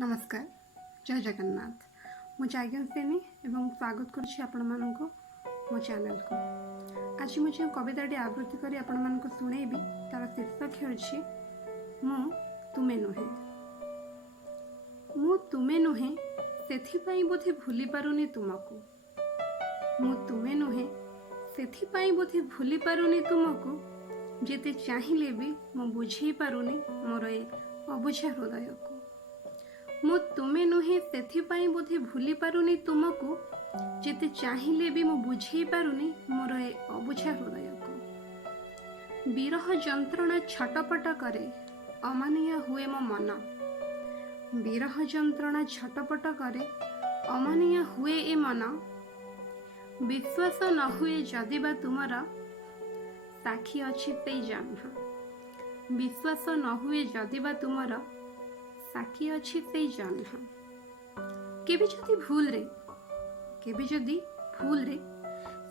नमस्कार जय जगन्नाथ मुझे आज्ञासेनी एवं स्वागत करुच्ची आपण मानक मो चैनल को। आज मुझे कविताटी आवृत्ति करी आपण मानक सुनेबी तार शीर्षक होछि मु तुमे नुहे। मु तुमे नुहे सेथिपाई बोधे भूली पारुनी तुमको। मु तुमे नुहे सेथिपाई बोधे भूली पारुनी तुमको। जेते चाहिले भी मु बुझी पारुनी मोर ए अबुझा हृदय को। मु तुमे नुहे सेथिपाई बोधे भूली पारुनी तुमको। जेते चाहिले भी मु बुझी पारुनी मोर ए अबुझा हृदय को। विरह जंत्रणा छटपट करे अमानिया हुए मो मन। विरह जंत्रणा छटपट करे अमानिया हुए ए मन। विश्वास न हुए जदिबा तुमरा साक्षी अछि ते जन्म। विश्वास न हुए जदिबा तुमरा साक्षी अछि ते जन्म। केबे जदि भूल रे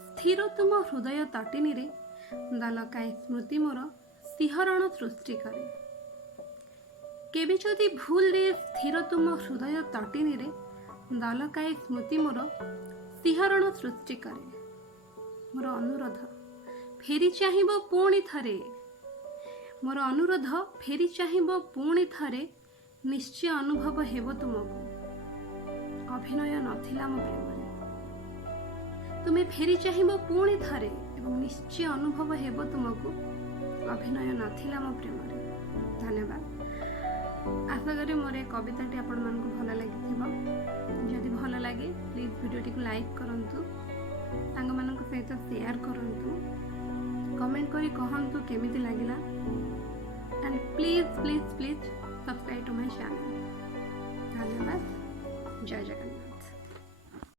स्थिर तुम हृदय तटिनी रे दलकाय स्मृति मोर सिहरण सृष्टि करे। केबे जदि भूल रे स्थिर तुम हृदय तटिनी रे दलकाय स्मृति मोर सिहरण सृष्टि करे। मोर अनुरोध फेरी चाहिब पुणी थरे। मोर अनुरोध फेरी चाहिब पुणी थरे। निश्चय अनुभव हेब तुमको अभिनय नथिला मो प्रेम। तुमे फेरी चाहिब पुणी थरे एवं निश्चय अनुभव हेब तुमको अभिनय नथिला मो प्रेम। धन्यवाद। आशा करी मोर ए कविताटी आपण मानकु भल लागिथिबो। जदि भल लागे प्लीज वीडियोटी को लाइक करंतु, सांग मानक सहित शेयर करंतु, कमेंट करी कहंतु केमिति लागिला and please please please subscribe to my channel. धन्यवाद। जय जगन्नाथ।